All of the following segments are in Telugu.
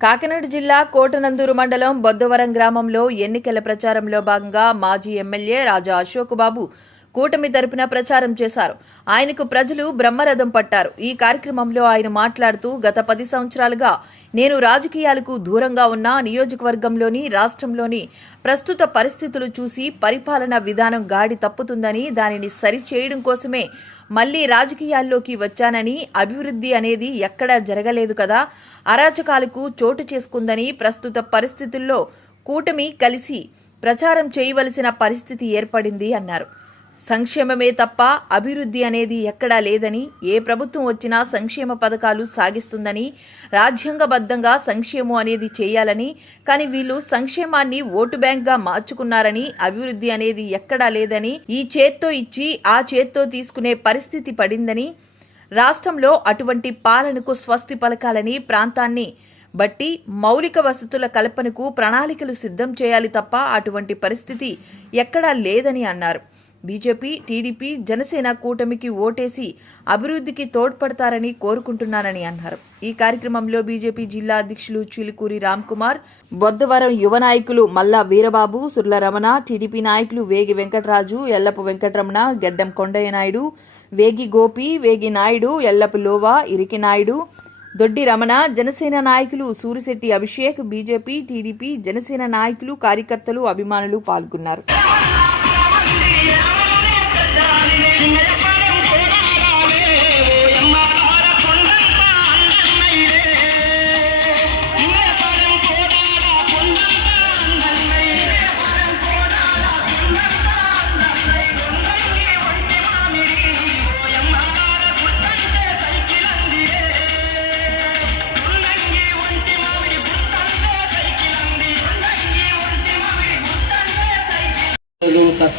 కాకినాడ జిల్లా కోటనందూరు మండలం బొద్దవరం గ్రామంలో ఎన్నికల ప్రచారంలో భాగంగా మాజీ ఎమ్మెల్యే రాజా అశోక్ బాబు కూటమి తరపున ప్రచారం చేశారు. ఆయనకు ప్రజలు బ్రహ్మరథం పట్టారు. ఈ కార్యక్రమంలో ఆయన మాట్లాడుతూ గత పది సంవత్సరాలుగా నేను రాజకీయాలకు దూరంగా ఉన్న నియోజకవర్గంలోని రాష్ట్రంలోని ప్రస్తుత పరిస్థితులు చూసి పరిపాలన విధానం గాడి తప్పుతుందని దానిని సరిచేయడం కోసమే మళ్ళీ రాజకీయాల్లోకి వచ్చానని అభివృద్ధి అనేది ఎక్కడా జరగలేదు కదా. అరాచకాలకు చోటు చేసుకుందని ప్రస్తుత పరిస్థితుల్లో కూటమి కలిసి ప్రచారం చేయవలసిన పరిస్థితి ఏర్పడింది అన్నారు. సంక్షేమమే తప్ప అభివృద్ధి అనేది ఎక్కడా లేదని ఏ ప్రభుత్వం వచ్చినా సంక్షేమ పథకాలు సాగిస్తుందని రాజ్యాంగబద్ధంగా సంక్షేమం అనేది చేయాలని కానీ వీళ్ళు సంక్షేమాన్ని ఓటు బ్యాంక్గా మార్చుకున్నారని అభివృద్ధి అనేది ఎక్కడా లేదని ఈ చేత్తో ఇచ్చి ఆ చేత్తో తీసుకునే పరిస్థితి పడిందని రాష్ట్రంలో అటువంటి పాలనకు స్వస్తి పలకాలని ప్రాంతాన్ని బట్టి మౌలిక వసతుల కల్పనకు ప్రణాళికలు సిద్ధం చేయాలి తప్ప అటువంటి పరిస్థితి ఎక్కడా లేదని అన్నారు. బీజేపీ టీడీపీ జనసేన కూటమికి ఓటేసి అభివృద్ధికి తోడ్పడతారని కోరుకుంటున్నానని అన్నారు. ఈ కార్యక్రమంలో బీజేపీ జిల్లా అధ్యక్షులు చిలుకూరి రామ్కుమార్ బొద్దవరం యువ నాయకులు మల్లా వీరబాబు సుర్ల రమణ టీడీపీ నాయకులు వేగి వెంకటరాజు ఎల్లపు వెంకటరమణ గెడ్డం కొండయ్య నాయుడు వేగి గోపి వేగి నాయుడు ఎల్లపు లోవా ఇరికి నాయుడు దొడ్డి రమణ జనసేన నాయకులు సూరిశెట్టి అభిషేక్ బీజేపీ టీడీపీ జనసేన నాయకులు కార్యకర్తలు అభిమానులు పాల్గొన్నారు.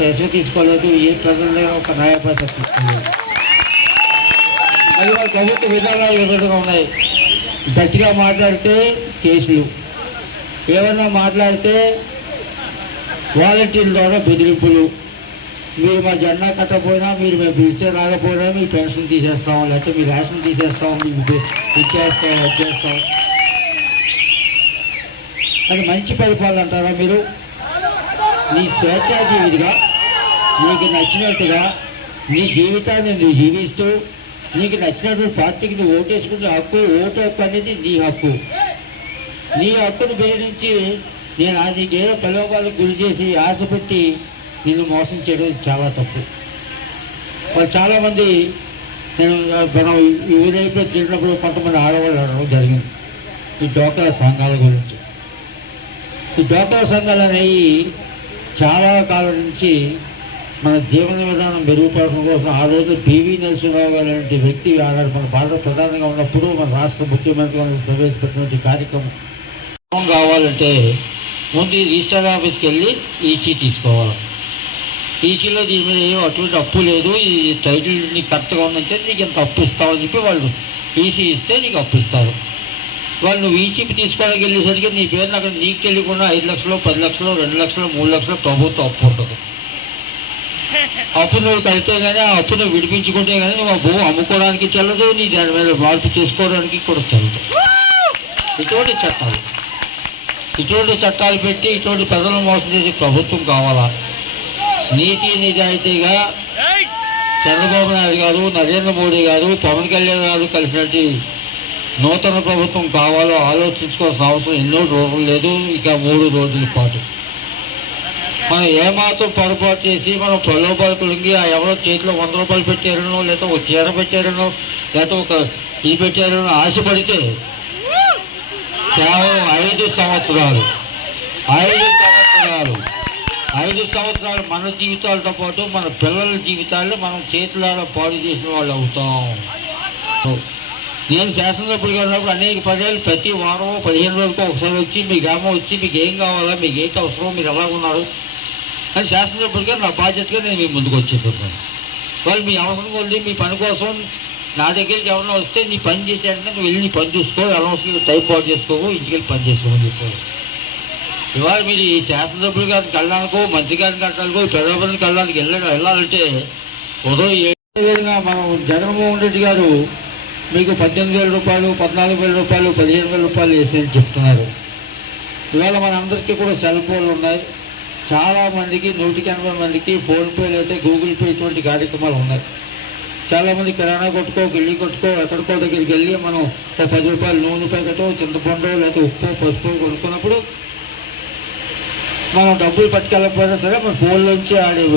లేదు తీసుకోలేదు ఏ ప్రజల ఒక న్యాయపత్ర తీసుకోలేదు. మరియు వాళ్ళ ప్రభుత్వ విధానాలు ఈ విధంగా ఉన్నాయి? గట్టిగా మాట్లాడితే కేసులు. ఏమన్నా మాట్లాడితే వాలంటీర్ల ద్వారా బెదిరింపులు. మీరు మా జెండా కట్టకపోయినా మీరు మేము పిలిచే రాకపోయినా మీ పెన్షన్ తీసేస్తాం లేకపోతే మీ రేషన్ తీసేస్తాం మీకు ఇచ్చేస్తాం వచ్చేస్తాం అది మంచి పరిపాలన అంటారా మీరు? నీ స్వేచ్ఛాజీవిగా నీకు నచ్చినట్టుగా నీ జీవితాన్ని నువ్వు జీవిస్తూ నీకు నచ్చినటువంటి పార్టీకి నువ్వు ఓటేసుకునే హక్కు ఓటు హక్కు అనేది నీ హక్కు. నీ హక్కును బెదిరించి నేను ఆ నీకేదో ప్రలోభాలకు గురి చేసి ఆశపెట్టి నేను నిన్ను మోసం చేయడం చాలా తప్పు. చాలామంది నేను మనం ఈ తిరిగినప్పుడు కొంతమంది ఆడవాళ్ళు అడగడం జరిగింది. ఈ డోక్రా సంఘాల గురించి. ఈ డోక్రా సంఘాలు అనేవి చాలా కాలం నుంచి మన జీవన విధానం మెరుగుపడడం కోసం ఆ రోజు పివి నరసింహరావు గారు లాంటి వ్యక్తి ఆడ మన భారత ప్రధానంగా ఉన్నప్పుడు మన రాష్ట్ర ముఖ్యమంత్రిగా ప్రవేశపెట్టినటువంటి కార్యక్రమం. కావాలంటే ముందు రిజిస్టర్ ఆఫీస్కి వెళ్ళి ఈసీ తీసుకోవాలి. ఈసీలో దీని మీద ఏం అటువంటి అప్పు లేదు. ఈ టైటిల్ నీకు కరెక్ట్గా ఉందని చెప్పి నీకు ఎంత అప్పు ఇస్తావని చెప్పి వాళ్ళు ఈసీ ఇస్తే నీకు అప్పు ఇస్తారు. వాళ్ళు నువ్వు ఈసీపీ తీసుకోవడానికి వెళ్ళేసరికి నీ పేరున అక్కడ నీకు తెలియకుండా ఐదు లక్షలు పది లక్షలు రెండు లక్షలు మూడు లక్షలు ప్రభుత్వం అప్పు ఉంటుంది. అప్పు నువ్వు కడితే కానీ ఆ అప్పు నువ్వు విడిపించుకుంటే కానీ నువ్వు ఆ భూమి అమ్ముకోవడానికి చెల్లదు నీ దాని మీద మార్పు చేసుకోవడానికి కూడా చెల్లదు. ఇటువంటి చట్టాలు. ఇటువంటి చట్టాలు పెట్టి ఇటువంటి ప్రజలను మోసం చేసే ప్రభుత్వం కావాలా? నీతి నిజాయితీగా చంద్రబాబు నాయుడు గారు నరేంద్ర మోడీ గారు పవన్ కళ్యాణ్ గారు కలిసినట్టు నూతన ప్రభుత్వం కావాలో ఆలోచించుకోవాల్సిన అవసరం ఎన్నో రోజులు లేదు ఇక మూడు రోజుల పాటు. మనం ఏమాత్రం పొరపాటు చేసి మనం ప్రలోభాలు కులింగి ఆ ఎవరో చేతిలో వంద రూపాయలు పెట్టారనో లేదా ఒక చీర పెట్టారనో లేదా ఒక ఇది పెట్టారనో ఆశపడితే కేవలం ఐదు సంవత్సరాలు ఐదు సంవత్సరాలు ఐదు సంవత్సరాలు మన జీవితాలతో పాటు మన పిల్లల జీవితాల్లో మనం చేతులలో పాడు చేసిన వాళ్ళు అవుతాం. నేను శాసనసభ్యుడిగా ఉన్నప్పుడు అనేక పదేళ్ళు ప్రతి వారం పదిహేను రోజులకు ఒకసారి వచ్చి మీ గ్రామం వచ్చి మీకు ఏం కావాలా మీకు ఏంటి అవసరం మీరు ఎలా ఉన్నారు? అని శాసనసభ్యుడిగా నా బాధ్యతగా నేను మీ ముందుకు వచ్చేటప్పుడు వాళ్ళు మీ అవసరం కొద్ది మీ పని కోసం నా దగ్గరికి ఎవరైనా వస్తే నీ పని చేసేటంటే నువ్వు వెళ్ళి పని చూసుకో అనవసరం టైం పాటు చేసుకోవు ఇంటికి వెళ్ళి పని చేసుకోమని చెప్పారు. ఇవాళ మీరు ఈ శాసనసభ్యులు గారిని కళ్ళడానికో మంత్రి గారిని కట్టాలకో పెద్దపల్లిని కళ్ళడానికి వెళ్ళడం వెళ్ళాలంటే ఉదయం ఏ విధంగా మనం జగన్మోహన్ రెడ్డి గారు మీకు పద్దెనిమిది వేల రూపాయలు పద్నాలుగు వేల రూపాయలు పదిహేను వేల రూపాయలు వేసేది చెప్తున్నారు. ఇవాళ మనందరికీ కూడా సెల్ ఫోన్లు ఉన్నాయి. చాలా మందికి నూటికి ఎనభై మందికి ఫోన్పే లేదా గూగుల్ పే ఇటువంటి కార్యక్రమాలు ఉన్నాయి. చాలామంది కిరాణా కొట్టుకో గిల్లి కొట్టుకో ఎక్కడికో దగ్గరికి వెళ్ళి మనం ఒక పది రూపాయలు నూనె ప్యాకెట్ చింతపండు లేదా ఉప్పు పసుపు కొనుక్కున్నప్పుడు మనం డబ్బులు పట్టుకెళ్ళకపోయినా సరే మన ఫోన్లోంచి ఆడి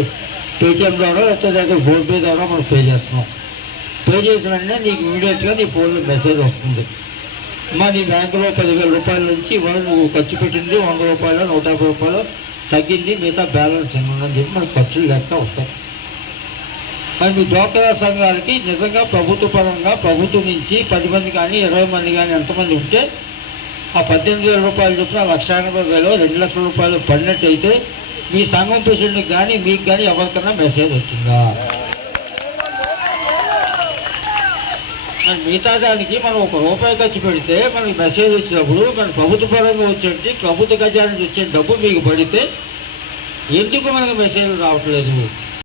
పేటిఎం ద్వారా లేకపోతే దగ్గర ఫోన్పే ద్వారా మనం పే చేస్తున్నాం. పే చేసిన వెంటనే నీకు ఇమీడియట్గా నీ ఫోన్లో మెసేజ్ వస్తుంది. మా నీ బ్యాంకులో పదివేల రూపాయల నుంచి ఇవాళ నువ్వు ఖర్చు పెట్టింది వంద రూపాయలు నూట యాభై రూపాయలు తగ్గింది మిగతా బ్యాలెన్స్ ఉందని చెప్పి మనకు ఖర్చులు లెక్క వస్తాయి. అండ్ మీ సంఘాలకి నిజంగా ప్రభుత్వ పరంగా ప్రభుత్వం నుంచి పది మంది కానీ ఇరవై మంది కానీ ఎంతమంది ఉంటే ఆ పద్దెనిమిది వేల రూపాయలు చొప్పున లక్ష ఎనభై వేలు రెండు లక్షల రూపాయలు పడినట్టయితే మీ సంఘం ప్రెసిడెంట్కి కానీ మీకు కానీ ఎవరికైనా మెసేజ్ వచ్చిందా? మరి మిగతా దానికి మనం ఒక రూపాయి ఖర్చు పెడితే మనకి మెసేజ్ వచ్చినప్పుడు మన ప్రభుత్వ పరంగా వచ్చేది ప్రభుత్వ ఖజానా వచ్చే డబ్బు మీకు పడితే ఎందుకు మనకు మెసేజ్ రావట్లేదు?